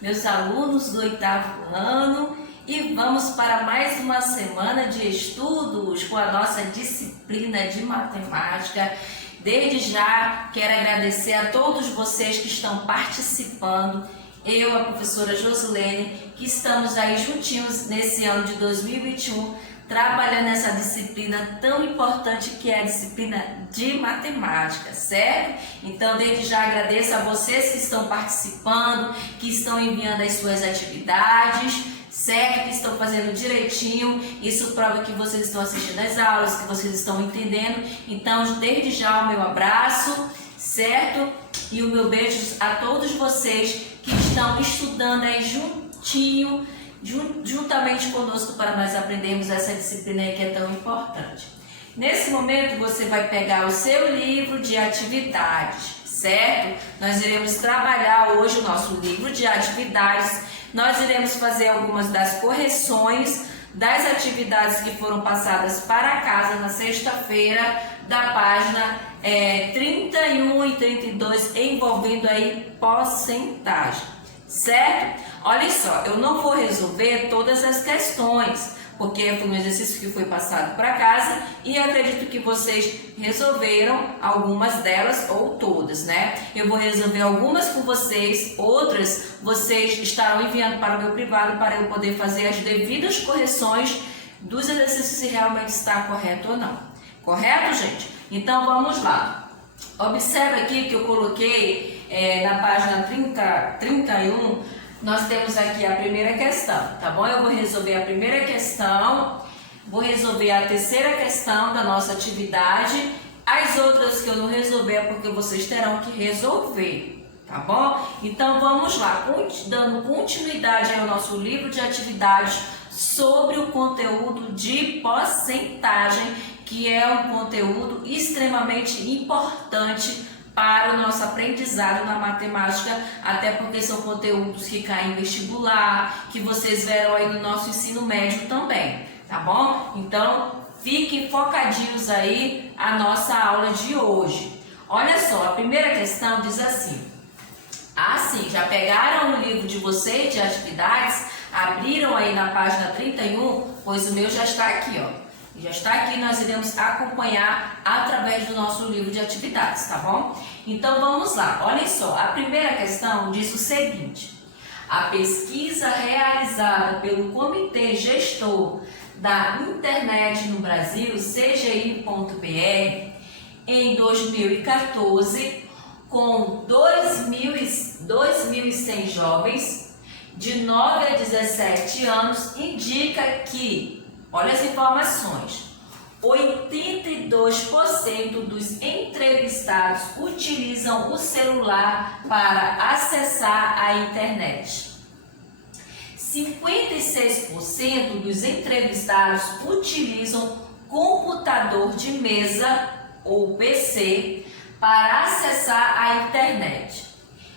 meus alunos do 8º ano, e vamos para mais uma semana de estudos com a nossa disciplina de matemática. Desde já quero agradecer a todos vocês que estão participando, eu, a professora Josilene, que estamos aí juntinhos nesse ano de 2021, trabalhando essa disciplina tão importante que é a disciplina de matemática, certo? Então, desde já agradeço a vocês que estão participando, que estão enviando as suas atividades, certo? Que estão fazendo direitinho. Isso prova que vocês estão assistindo as aulas, que vocês estão entendendo. Então, desde já o meu abraço, certo? E o meu beijo a todos vocês que estão estudando aí juntinho, juntamente conosco, para nós aprendermos essa disciplina aí que é tão importante. Nesse momento você vai pegar o seu livro de atividades, certo? Nós iremos trabalhar hoje o nosso livro de atividades. Nós iremos fazer algumas das correções das atividades que foram passadas para casa na sexta-feira, da página 31 e 32, envolvendo aí porcentagem, certo? Olha só, eu não vou resolver todas as questões, porque foi um exercício que foi passado para casa e acredito que vocês resolveram algumas delas ou todas, né? Eu vou resolver algumas com vocês, outras vocês estarão enviando para o meu privado para eu poder fazer as devidas correções dos exercícios se realmente está correto ou não. Correto, gente? Então vamos lá. Observe aqui que eu coloquei na página 31, nós temos aqui a primeira questão, tá bom? Eu vou resolver a primeira questão, vou resolver a terceira questão da nossa atividade. As outras que eu não resolver é porque vocês terão que resolver, tá bom? Então vamos lá, dando continuidade ao nosso livro de atividades sobre o conteúdo de porcentagem, que é um conteúdo extremamente importante para o nosso aprendizado na matemática, até porque são conteúdos que caem em vestibular, que vocês verão aí no nosso ensino médio também, tá bom? Então, fiquem focadinhos aí a nossa aula de hoje. Olha só, a primeira questão diz assim: sim, já pegaram o livro de vocês de atividades, abriram aí na página 31, pois o meu já está aqui, ó. Já está aqui, nós iremos acompanhar através do nosso livro de atividades, tá bom? Então vamos lá, olhem só, a primeira questão diz o seguinte: a pesquisa realizada pelo Comitê Gestor da Internet no Brasil, CGI.br, em 2014, com 2.100 jovens de 9 a 17 anos, indica que, olha as informações, 82% dos entrevistados utilizam o celular para acessar a internet. 56% dos entrevistados utilizam computador de mesa ou PC para acessar a internet.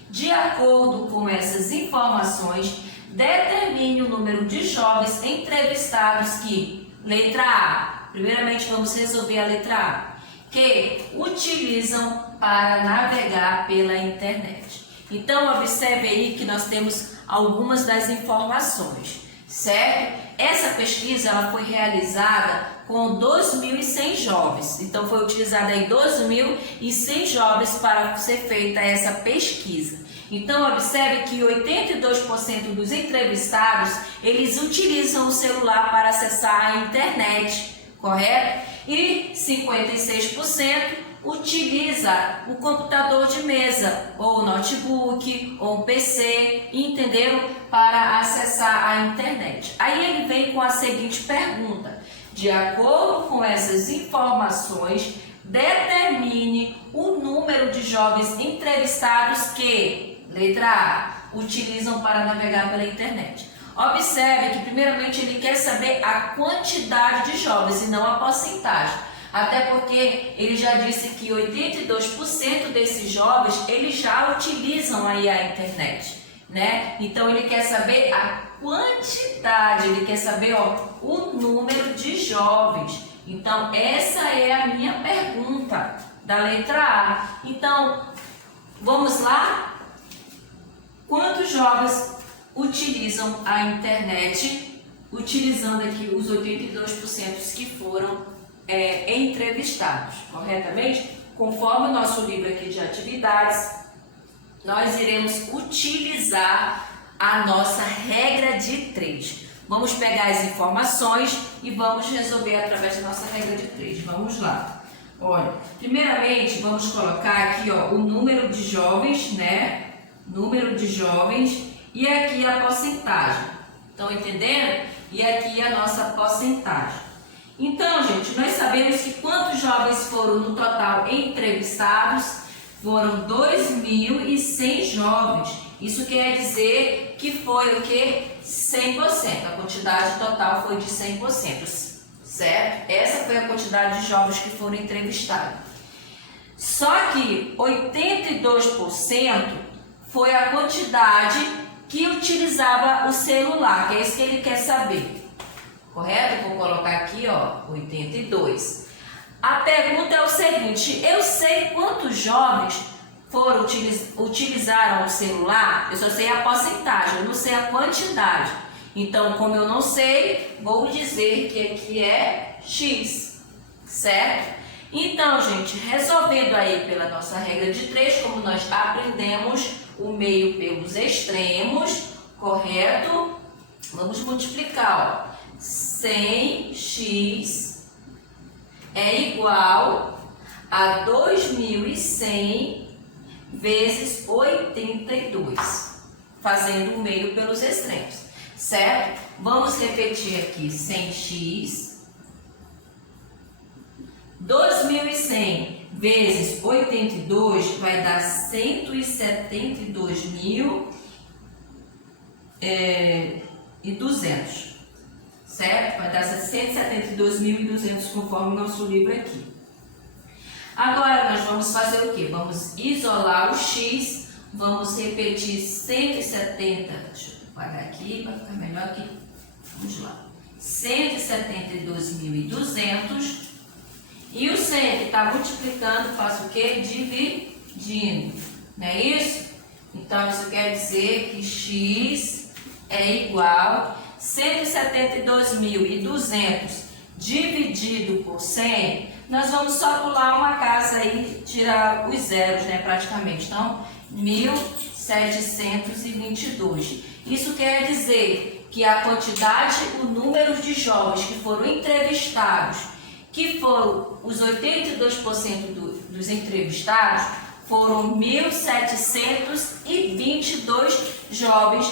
De acordo com essas informações, determine o número de jovens entrevistados que, letra A, primeiramente vamos resolver a letra A, que utilizam para navegar pela internet. Então, observe aí que nós temos algumas das informações, certo? Essa pesquisa ela foi realizada com 2.100 jovens, então foi utilizada aí 2.100 jovens para ser feita essa pesquisa. Então, observe que 82% dos entrevistados, eles utilizam o celular para acessar a internet, correto? E 56% utiliza o computador de mesa, ou notebook, ou PC, entenderam? Para acessar a internet. Aí ele vem com a seguinte pergunta: de acordo com essas informações, determine o número de jovens entrevistados que, letra A, utilizam para navegar pela internet. Observe que primeiramente ele quer saber a quantidade de jovens e não a porcentagem. Até porque ele já disse que 82% desses jovens eles já utilizam aí a internet, né? Então ele quer saber a quantidade, ele quer saber o número de jovens. Então essa é a minha pergunta da letra A. Então vamos lá? Quantos jovens utilizam a internet, utilizando aqui os 82% que foram entrevistados, corretamente? Conforme o nosso livro aqui de atividades, nós iremos utilizar a nossa regra de 3. Vamos pegar as informações e vamos resolver através da nossa regra de 3. Vamos lá. Olha, primeiramente vamos colocar aqui ó, o número de jovens, né? Número de jovens e aqui a porcentagem. Estão entendendo? E aqui a nossa porcentagem. Então, gente, nós sabemos que quantos jovens foram no total entrevistados? Foram 2.100 jovens. Isso quer dizer que foi o que? 100%. A quantidade total foi de 100%, certo? Essa foi a quantidade de jovens que foram entrevistados. Só que 82% foi a quantidade que utilizava o celular, que é isso que ele quer saber. Correto? Eu vou colocar aqui, ó, 82. A pergunta é o seguinte: eu sei quantos jovens utilizaram o celular, eu só sei a porcentagem, eu não sei a quantidade. Então, como eu não sei, vou dizer que aqui é X, certo? Então, gente, resolvendo aí pela nossa regra de 3, como nós aprendemos o meio pelos extremos, correto? Vamos multiplicar, ó. 100x é igual a 2.100 vezes 82, fazendo o meio pelos extremos, certo? Vamos repetir aqui, 100x, 2.100 vezes 82 vai dar 172.200, certo? Vai dar 172.200 conforme o nosso livro aqui. Agora nós vamos fazer o quê? Vamos isolar o x, vamos repetir 170, deixa eu apagar aqui para ficar melhor aqui. Vamos lá. 172.200 e o 100 que está multiplicando, faço o quê? Dividindo, não é isso? Então isso quer dizer que x é igual 172.200 dividido por 100, nós vamos só pular uma casa aí, tirar os zeros, né, praticamente. Então, 1.722. Isso quer dizer que a quantidade, o número de jovens que foram entrevistados, que foram os 82% dos entrevistados, foram 1.722 jovens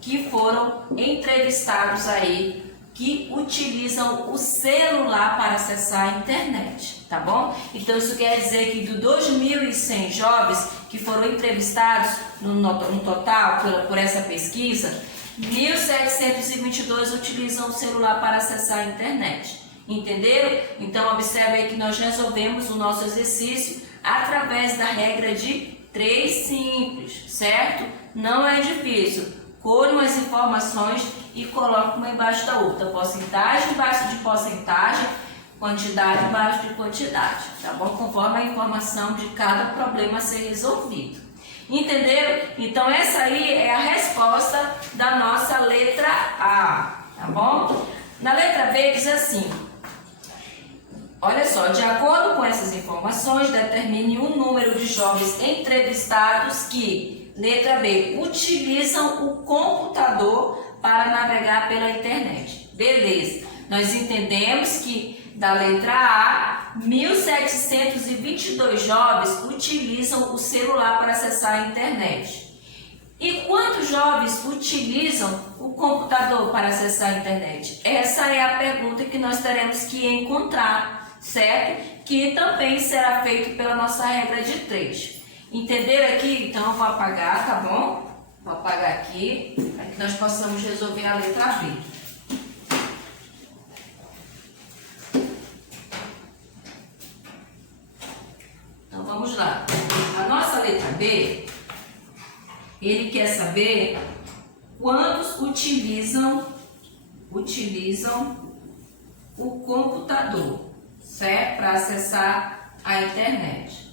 que foram entrevistados aí, que utilizam o celular para acessar a internet, tá bom? Então isso quer dizer que dos 2.100 jovens que foram entrevistados no total por essa pesquisa, 1.722 utilizam o celular para acessar a internet. Entenderam? Então observe aí que nós resolvemos o nosso exercício através da regra de 3 simples, certo? Não é difícil. Colhem as informações e coloquem uma embaixo da outra. Porcentagem embaixo de porcentagem, quantidade embaixo de quantidade, tá bom? Conforme a informação de cada problema a ser resolvido. Entenderam? Então essa aí é a resposta da nossa letra A, tá bom? Na letra B diz assim: olha só, de acordo com essas informações, determine um número de jovens entrevistados que, letra B, utilizam o computador para navegar pela internet. Beleza, nós entendemos que da letra A, 1.722 jovens utilizam o celular para acessar a internet. E quantos jovens utilizam o computador para acessar a internet? Essa é a pergunta que nós teremos que encontrar, certo? Que também será feito pela nossa regra de 3. Entenderam aqui? Então eu vou apagar, tá bom? Vou apagar aqui, para que nós possamos resolver a letra B. Então vamos lá. A nossa letra B, ele quer saber quantos utilizam o computador, certo? Para acessar a internet.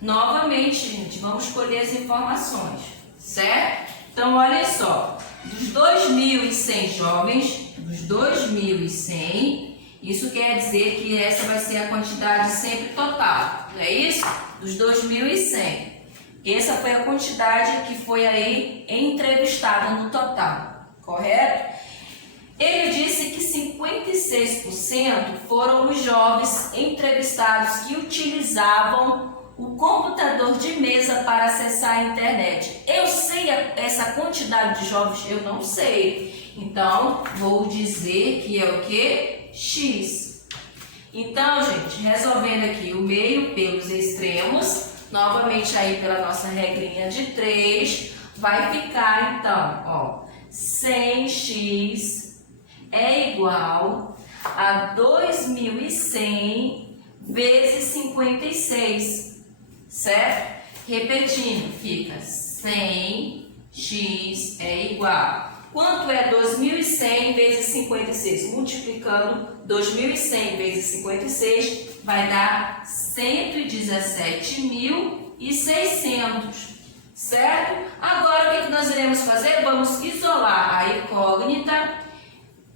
Novamente, gente, vamos escolher as informações, certo? Então, olha só, Dos 2.100 jovens, dos 2.100, isso quer dizer que essa vai ser a quantidade sempre total, não é isso? Dos 2.100. Essa foi a quantidade que foi aí entrevistada no total, correto? Ele disse que 56% foram os jovens entrevistados que utilizavam o computador de mesa para acessar a internet. Eu sei essa quantidade de jovens? Eu não sei. Então, vou dizer que é o que? X. Então, gente, resolvendo aqui o meio pelos extremos, novamente aí pela nossa regrinha de 3, vai ficar então, ó, 100x é igual a 2.100 vezes 56, certo? Repetindo, fica 100x é igual. Quanto é 2.100 vezes 56? Multiplicando 2.100 vezes 56 vai dar 117.600, certo? Agora o que nós iremos fazer? Vamos isolar a incógnita.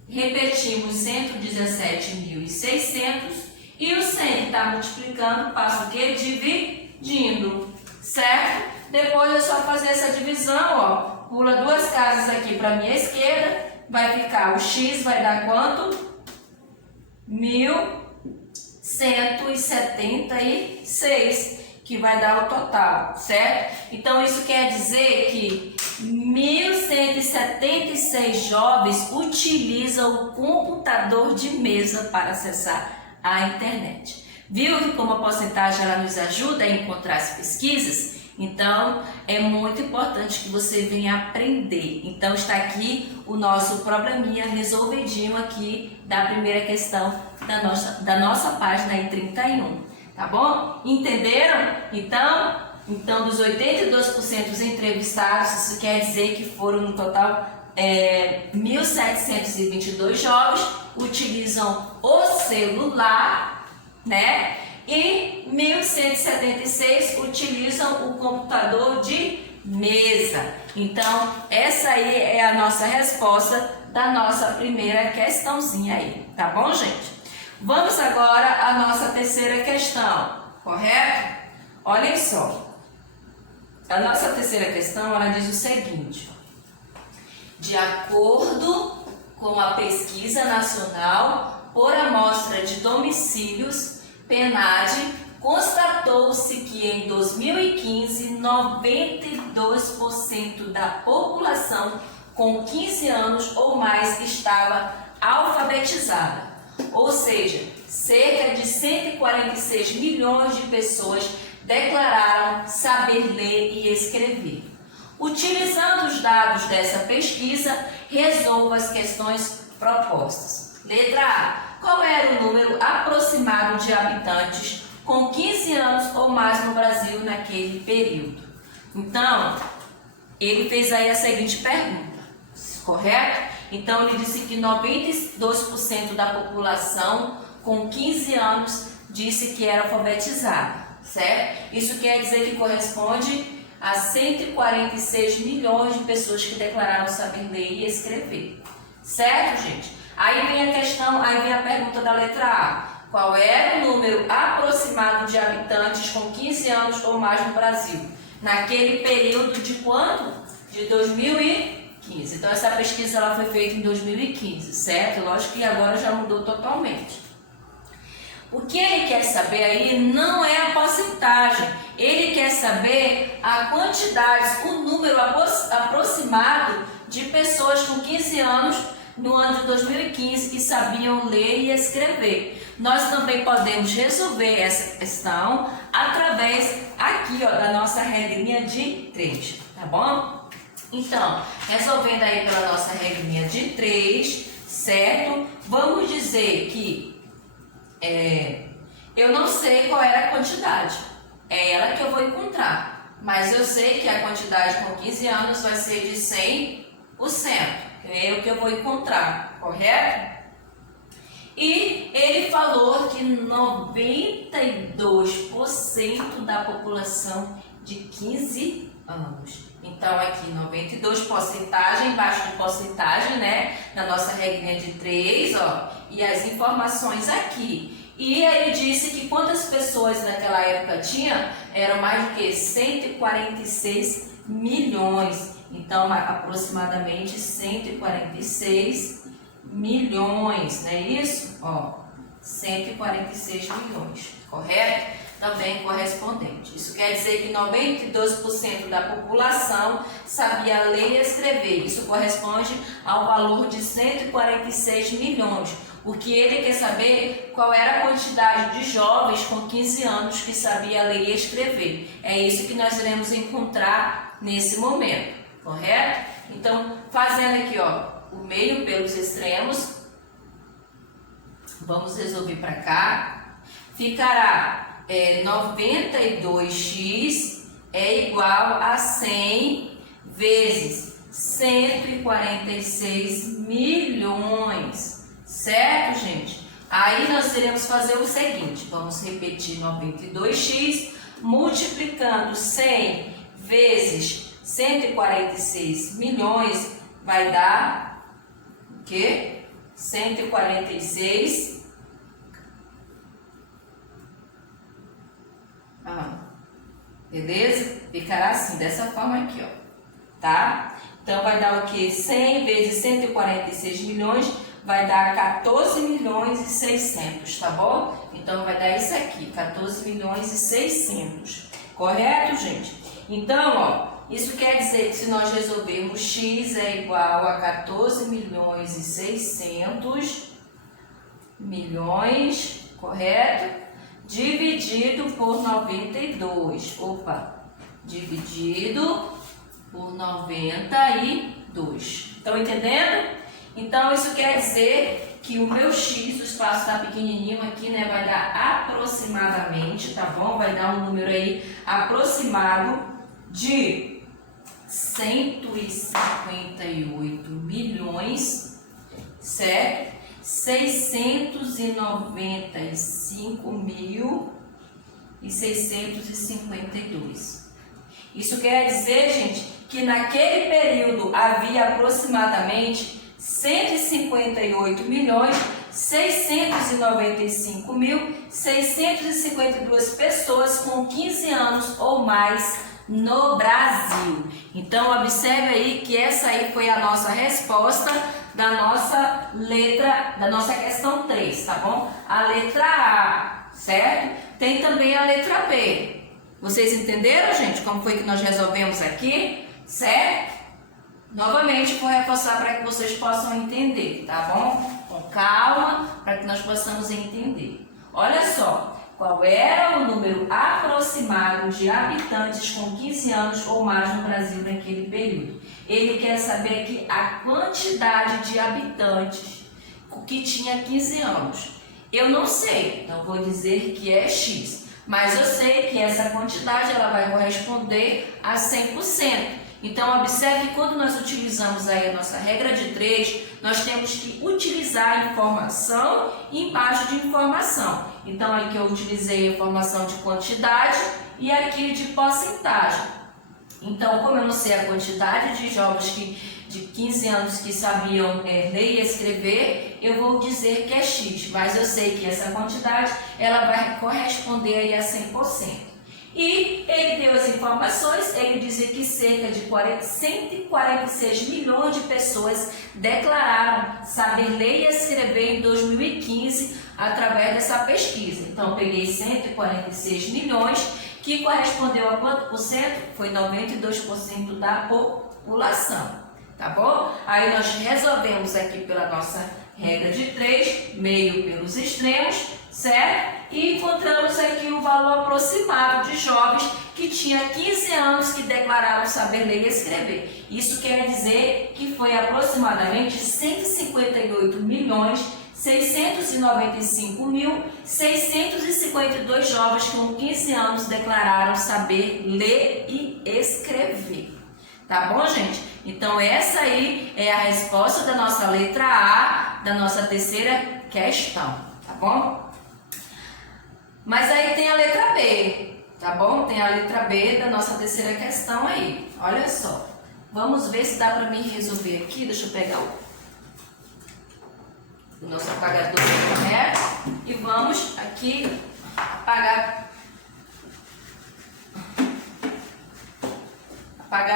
Repetimos 117.600 e o 100 que está multiplicando passa o quê? Dividindo, certo? Depois é só fazer essa divisão, ó. Pula 2 casas aqui para a minha esquerda, vai ficar o x vai dar quanto? 1.176, que vai dar o total, certo? Então isso quer dizer que 1.176 jovens utilizam o computador de mesa para acessar a internet. Viu que como a porcentagem ela nos ajuda a encontrar as pesquisas? Então, é muito importante que você venha aprender. Então, está aqui o nosso probleminha resolvidinho aqui da primeira questão da nossa página aí 31. Tá bom? Entenderam? Então dos 82% entrevistados, isso quer dizer que foram no total 1.722 jovens utilizam o celular, né? E 1.176 utilizam o computador de mesa. Então, essa aí é a nossa resposta da nossa primeira questãozinha aí, tá bom, gente? Vamos agora à nossa terceira questão, correto? Olhem só. A nossa terceira questão, ela diz o seguinte: de acordo com a pesquisa nacional por amostra de domicílios, PNAD, constatou-se que em 2015, 92% da população com 15 anos ou mais estava alfabetizada. Ou seja, cerca de 146 milhões de pessoas declararam saber ler e escrever. Utilizando os dados dessa pesquisa, resolva as questões propostas. Letra A. Qual era o número aproximado de habitantes com 15 anos ou mais no Brasil naquele período? Então, ele fez aí a seguinte pergunta, correto? Então, ele disse que 92% da população com 15 anos disse que era alfabetizada, certo? Isso quer dizer que corresponde a 146 milhões de pessoas que declararam saber ler e escrever, certo, gente? Aí vem a questão, aí vem a pergunta da letra A. Qual era o número aproximado de habitantes com 15 anos ou mais no Brasil? Naquele período de quando? De 2015. Então, essa pesquisa ela foi feita em 2015, certo? Lógico que agora já mudou totalmente. O que ele quer saber aí não é a porcentagem, ele quer saber a quantidade, o número aproximado de pessoas com 15 anos no ano de 2015 que sabiam ler e escrever. Nós também podemos resolver essa questão através aqui, ó, da nossa regrinha de 3, tá bom? Então, resolvendo aí pela nossa regrinha de 3, certo? Vamos dizer que eu não sei qual era a quantidade, é ela que eu vou encontrar, mas eu sei que a quantidade com 15 anos vai ser de 100%, é o que eu vou encontrar, correto? E ele falou que 92% da população de 15 anos. Então, aqui 92 porcentagem, embaixo de porcentagem, né? Na nossa regrinha de 3, ó. E as informações aqui. E ele disse que quantas pessoas naquela época tinha? Eram mais do que 146 milhões. Então, aproximadamente 146 milhões, não é isso? Ó, 146 milhões, correto? Também correspondente. Isso quer dizer que 92% da população sabia ler e escrever. Isso corresponde ao valor de 146 milhões. Porque ele quer saber qual era a quantidade de jovens com 15 anos que sabia ler e escrever. É isso que nós iremos encontrar nesse momento, correto? Então, fazendo aqui, ó, o meio pelos extremos, vamos resolver para cá. Ficará 92x é igual a 100 vezes 146 milhões, certo, gente? Aí nós iremos fazer o seguinte, vamos repetir 92x, multiplicando 100 vezes 146 milhões, vai dar o quê? 146 beleza? Ficará assim, dessa forma aqui, ó, tá? Então, vai dar o quê? 100 vezes 146 milhões, vai dar 14 milhões e 600, tá bom? Então, vai dar isso aqui, 14 milhões e 600, correto, gente? Então, ó, isso quer dizer que se nós resolvermos x é igual a 14 milhões e 600 milhões, correto? Dividido por 92. Opa! Dividido por 92. Estão entendendo? Então, isso quer dizer que o meu x, o espaço está pequenininho aqui, né? Vai dar aproximadamente, tá bom? Vai dar um número aí aproximado de 158 milhões, certo? 695.652. Isso quer dizer, gente, que naquele período havia aproximadamente 158.695.652 pessoas com 15 anos ou mais no Brasil. Então, observe aí que essa aí foi a nossa resposta da nossa letra, da nossa questão 3, tá bom? A letra A, certo? Tem também a letra B. Vocês entenderam, gente, como foi que nós resolvemos aqui? Certo? Novamente, vou reforçar para que vocês possam entender, tá bom? Com calma, para que nós possamos entender. Olha só, qual era o número aproximado de habitantes com 15 anos ou mais no Brasil naquele período? Ele quer saber aqui a quantidade de habitantes que tinha 15 anos. Eu não sei, então vou dizer que é X, mas eu sei que essa quantidade ela vai corresponder a 100%. Então, observe que quando nós utilizamos aí a nossa regra de 3, nós temos que utilizar informação embaixo de informação. Então, aqui eu utilizei a informação de quantidade e aqui de porcentagem. Então, como eu não sei a quantidade de jovens de 15 anos que sabiam ler e escrever, eu vou dizer que é X, mas eu sei que essa quantidade ela vai corresponder aí a 100%. E ele deu as informações, ele dizia que cerca de 146 milhões de pessoas declararam saber ler e escrever em 2015 através dessa pesquisa. Então, peguei 146 milhões, que correspondeu a quanto por cento? Foi 92% da população, tá bom? Aí nós resolvemos aqui pela nossa regra de 3, meio pelos extremos, certo? E encontramos aqui o valor aproximado de jovens que tinha 15 anos que declararam saber ler e escrever. Isso quer dizer que foi aproximadamente 158.695.652 jovens com 15 anos declararam saber ler e escrever. Tá bom, gente? Então, essa aí é a resposta da nossa letra A, da nossa terceira questão, tá bom? Mas aí tem a letra B. tá bom? Tem a letra B da nossa terceira questão aí. Olha só. Vamos ver se dá para mim resolver aqui. Deixa eu pegar o nosso apagador correto. E vamos aqui apagar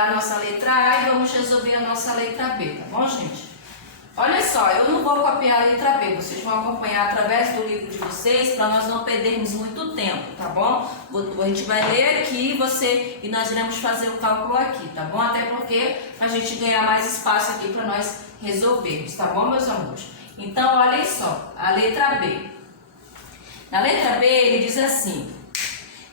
a nossa letra A e vamos resolver a nossa letra B, tá bom, gente? Olha só, eu não vou copiar a letra B, vocês vão acompanhar através do livro de vocês para nós não perdermos muito tempo, tá bom? A gente vai ler aqui e nós iremos fazer o cálculo aqui, tá bom? Até porque a gente ganhar mais espaço aqui para nós resolvermos, tá bom, meus amores? Então, olhem só, a letra B. Na letra B, ele diz assim: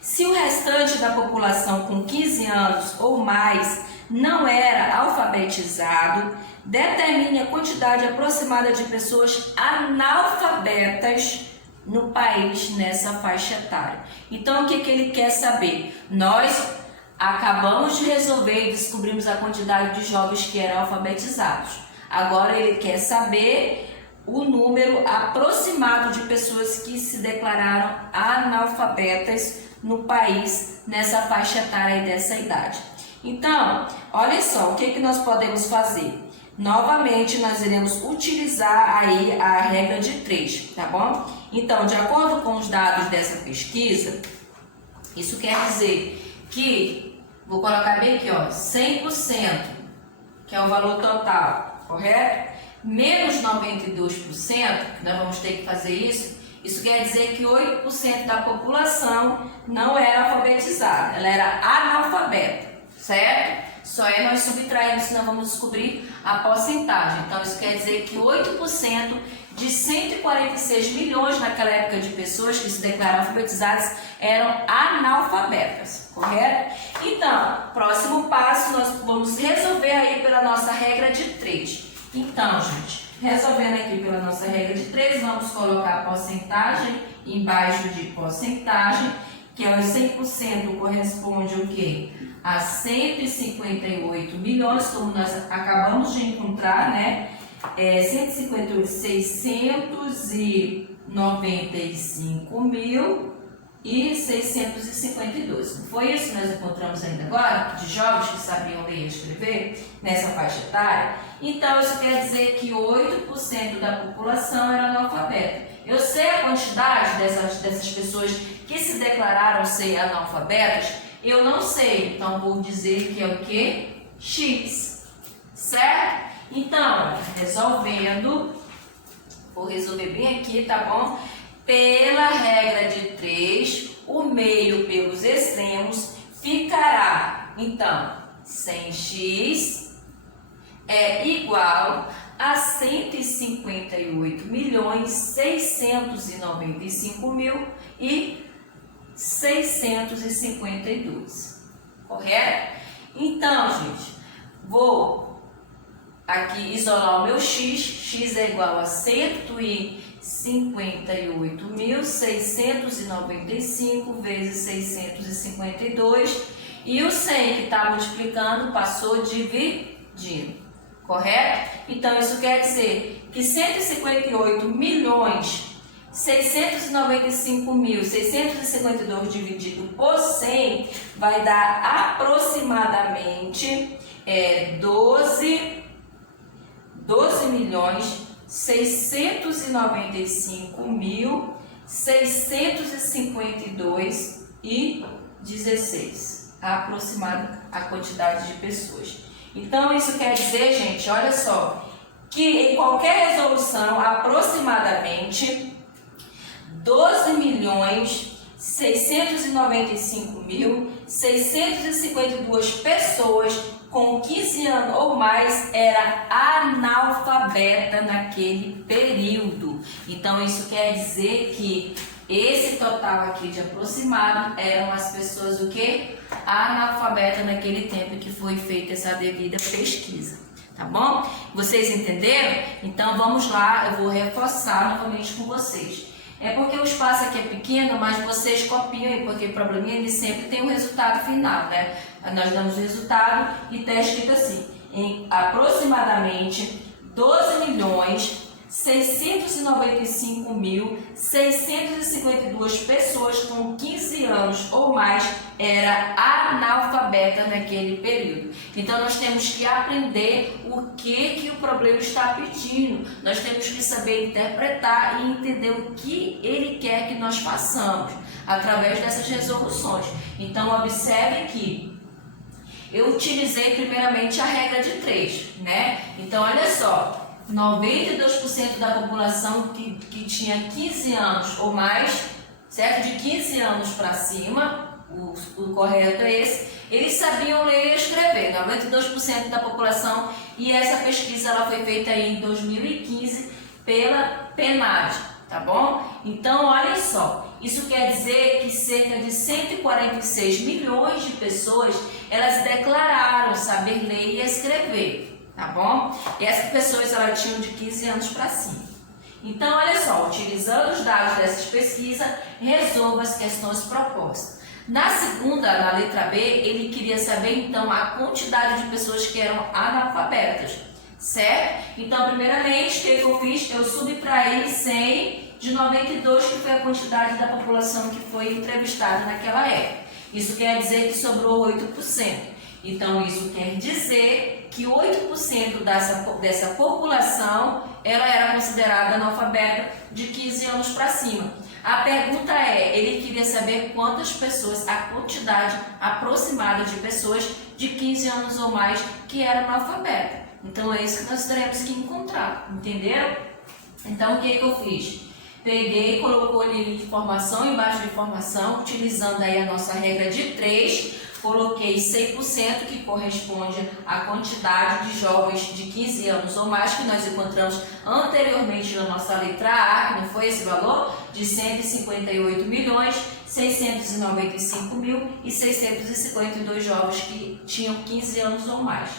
se o restante da população com 15 anos ou mais não era alfabetizado, determine a quantidade aproximada de pessoas analfabetas no país nessa faixa etária. Então, o que ele quer saber? Nós acabamos de resolver e descobrimos a quantidade de jovens que eram alfabetizados. Agora, ele quer saber o número aproximado de pessoas que se declararam analfabetas no país nessa faixa etária e dessa idade. Então, olha só, o que nós podemos fazer? Novamente, nós iremos utilizar aí a regra de 3, tá bom? Então, de acordo com os dados dessa pesquisa, isso quer dizer que, vou colocar bem aqui, ó, 100%, que é o valor total, correto? Menos 92%, nós vamos ter que fazer isso quer dizer que 8% da população não era alfabetizada, ela era analfabeta, certo? Só é nós subtrairmos, senão vamos descobrir a porcentagem. Então, isso quer dizer que 8% de 146 milhões naquela época de pessoas que se declararam alfabetizadas eram analfabetas, correto? Então, próximo passo, nós vamos resolver aí pela nossa regra de 3. Então, gente, resolvendo aqui pela nossa regra de 3, vamos colocar a porcentagem embaixo de porcentagem, que é os 100% corresponde o quê? A 158 milhões, como nós acabamos de encontrar, né? 695.652. Não foi isso que nós encontramos ainda agora? De jovens que sabiam ler e escrever nessa faixa etária? Então, isso quer dizer que 8% da população era analfabeta. Eu sei a quantidade dessas pessoas que se declararam ser analfabetas? Eu não sei. Então, vou dizer que é o quê? X. Certo? Então, resolvendo, vou resolver bem aqui, tá bom? Pela regra de 3, o meio pelos extremos ficará, então, 100x é igual a 158.695.652, correto? Então, gente, vou aqui isolar o meu x é igual a 158.695 vezes 652, e o 100 que está multiplicando passou dividindo, correto? Então, isso quer dizer que 158.695.652 dividido por 100 vai dar aproximadamente 12.652.652,16, aproximada a quantidade de pessoas. Então, isso quer dizer, gente, olha só, que em qualquer resolução, aproximadamente 12.695.652 pessoas com 15 anos ou mais era analfabeta naquele período. Então, isso quer dizer que esse total aqui de aproximado eram as pessoas o quê? Analfabeta naquele tempo que foi feita essa devida pesquisa. Tá bom? Vocês entenderam? Então, vamos lá, eu vou reforçar novamente com vocês. É porque o espaço aqui é pequeno, mas vocês copiam aí, porque o probleminha ele sempre tem um resultado final, né? Nós damos o resultado e está escrito assim, em aproximadamente 12.695.652 695.652 pessoas com 15 anos ou mais era analfabeta naquele período. Então nós temos que aprender o que o problema está pedindo. Nós temos que saber interpretar e entender o que ele quer que nós façamos através dessas resoluções. Então observe que eu utilizei primeiramente a regra de 3, né? Então olha só, 92% da população que tinha 15 anos ou mais, certo? De 15 anos para cima, o correto é esse, eles sabiam ler e escrever, 92% da população, e essa pesquisa ela foi feita em 2015 pela PNAD, tá bom? Então, olha só, isso quer dizer que cerca de 146 milhões de pessoas, elas declararam saber ler e escrever. Tá bom? E essas pessoas elas tinham de 15 anos para cima. Então, olha só, utilizando os dados dessas pesquisas, resolva as questões propostas. Na segunda, na letra B, ele queria saber, então, a quantidade de pessoas que eram analfabetas, certo? Então, primeiramente, o que eu fiz? Eu subtraí 100 de 92, que foi a quantidade da população que foi entrevistada naquela época. Isso quer dizer que sobrou 8%. Então, isso quer dizer que 8% dessa população ela era considerada analfabeta de 15 anos para cima. A pergunta é, ele queria saber quantas pessoas, a quantidade aproximada de pessoas de 15 anos ou mais que eram analfabetas. Então, é isso que nós teremos que encontrar, entenderam? Então, o que eu fiz? Peguei e colocou ali informação embaixo de informação, utilizando aí a nossa regra de 3, coloquei 100%, que corresponde à quantidade de jovens de 15 anos ou mais que nós encontramos anteriormente na nossa letra A, que não foi esse valor, de 158.695.652 jovens que tinham 15 anos ou mais.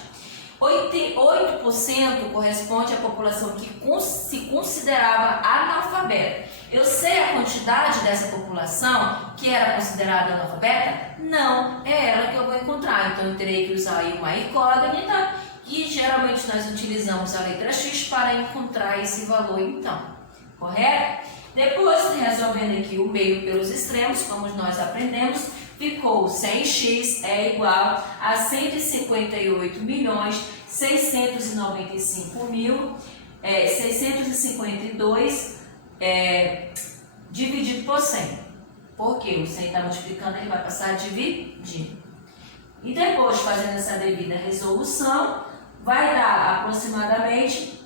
8% corresponde à população que se considerava analfabeta. Eu sei a quantidade dessa população que era considerada analfabeta? Não, é ela que eu vou encontrar. Então eu terei que usar aí uma incógnita e geralmente nós utilizamos a letra X para encontrar esse valor então, correto? Depois, resolvendo aqui o meio pelos extremos, como nós aprendemos, ficou 100x é igual a 158.695.652 dividido por 100. Porque o 100 está multiplicando, ele vai passar a dividir. E depois, fazendo essa devida resolução, vai dar aproximadamente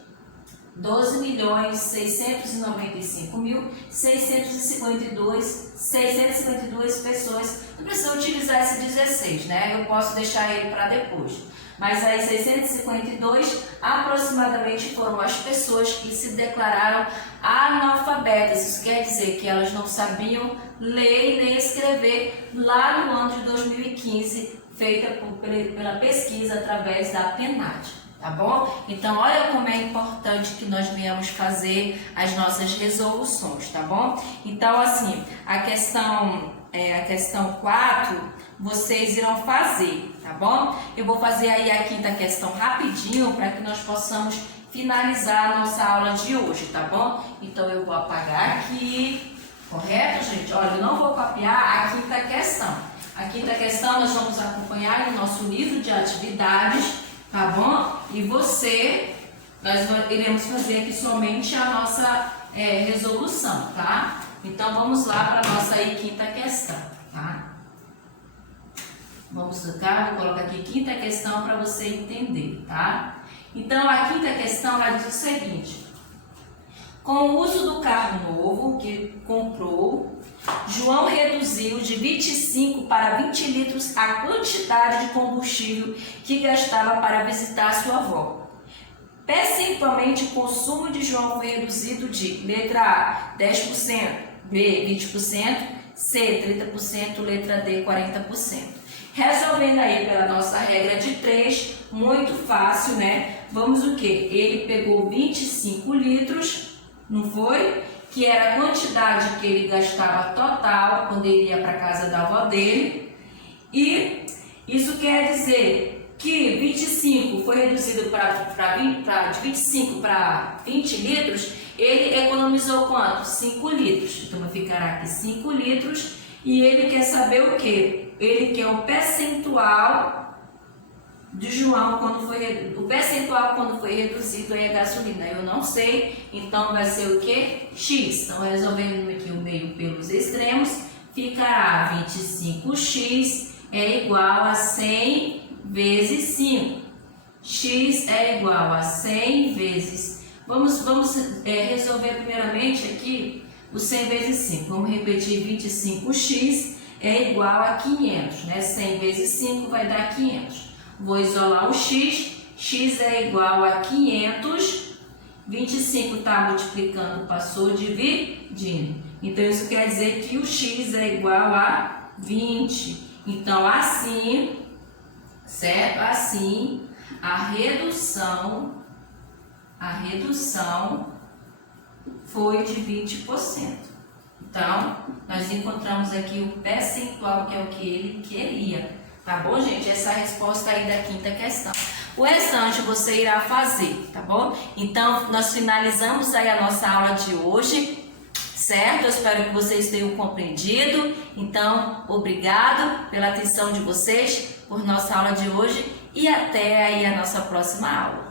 12.695.652 pessoas. Não precisa utilizar esse 16, né? Eu posso deixar ele para depois. Mas aí 652 aproximadamente foram as pessoas que se declararam analfabetas. Isso quer dizer que elas não sabiam ler e nem escrever lá no ano de 2015, feita pela pesquisa através da PNAD. Tá bom? Então, olha como é importante que nós venhamos fazer as nossas resoluções, tá bom? Então, assim, a questão 4, vocês irão fazer, tá bom? Eu vou fazer aí a quinta questão rapidinho para que nós possamos finalizar a nossa aula de hoje, tá bom? Então, eu vou apagar aqui, correto, gente? Olha, eu não vou copiar a quinta questão. A quinta questão nós vamos acompanhar no nosso livro de atividades, tá bom? E nós iremos fazer aqui somente a nossa resolução, tá? Então, vamos lá para a nossa aí, quinta questão, tá? Vamos cá, vou colocar aqui quinta questão para você entender, tá? Então, a quinta questão, ela diz o seguinte: com o uso do carro novo que comprou, João reduziu de 25 para 20 litros a quantidade de combustível que gastava para visitar sua avó. Percentualmente, o consumo de João foi reduzido de letra A, 10%, B, 20%, C, 30%, letra D, 40%. Resolvendo aí pela nossa regra de 3, muito fácil, né? Vamos o quê? Ele pegou 25 litros, não foi? Que era a quantidade que ele gastava total quando ele ia para a casa da avó dele. E isso quer dizer que 25 foi reduzido de 25 para 20 litros, Ele economizou quanto? 5 litros. Então vai ficar aqui 5 litros e ele quer saber o quê? Ele quer o percentual de João quando foi reduzido aí a gasolina. Eu não sei, então vai ser o que? X. Então resolvendo aqui o meio pelos extremos, ficará 25x é igual a 100 vezes 5. X é igual a 100 vezes... Vamos resolver primeiramente aqui o 100 vezes 5. Vamos repetir, 25x é igual a 500, né? 100 vezes 5 vai dar 500. Vou isolar o x, x é igual a 500, 25 está multiplicando, passou dividindo. Então, isso quer dizer que o x é igual a 20. Então, assim, certo? Assim, a redução foi de 20%. Então, nós encontramos aqui o percentual, que é o que ele queria. Tá bom, gente? Essa é a resposta aí da quinta questão. O restante você irá fazer, tá bom? Então, nós finalizamos aí a nossa aula de hoje, certo? Eu espero que vocês tenham compreendido. Então, obrigado pela atenção de vocês por nossa aula de hoje e até aí a nossa próxima aula.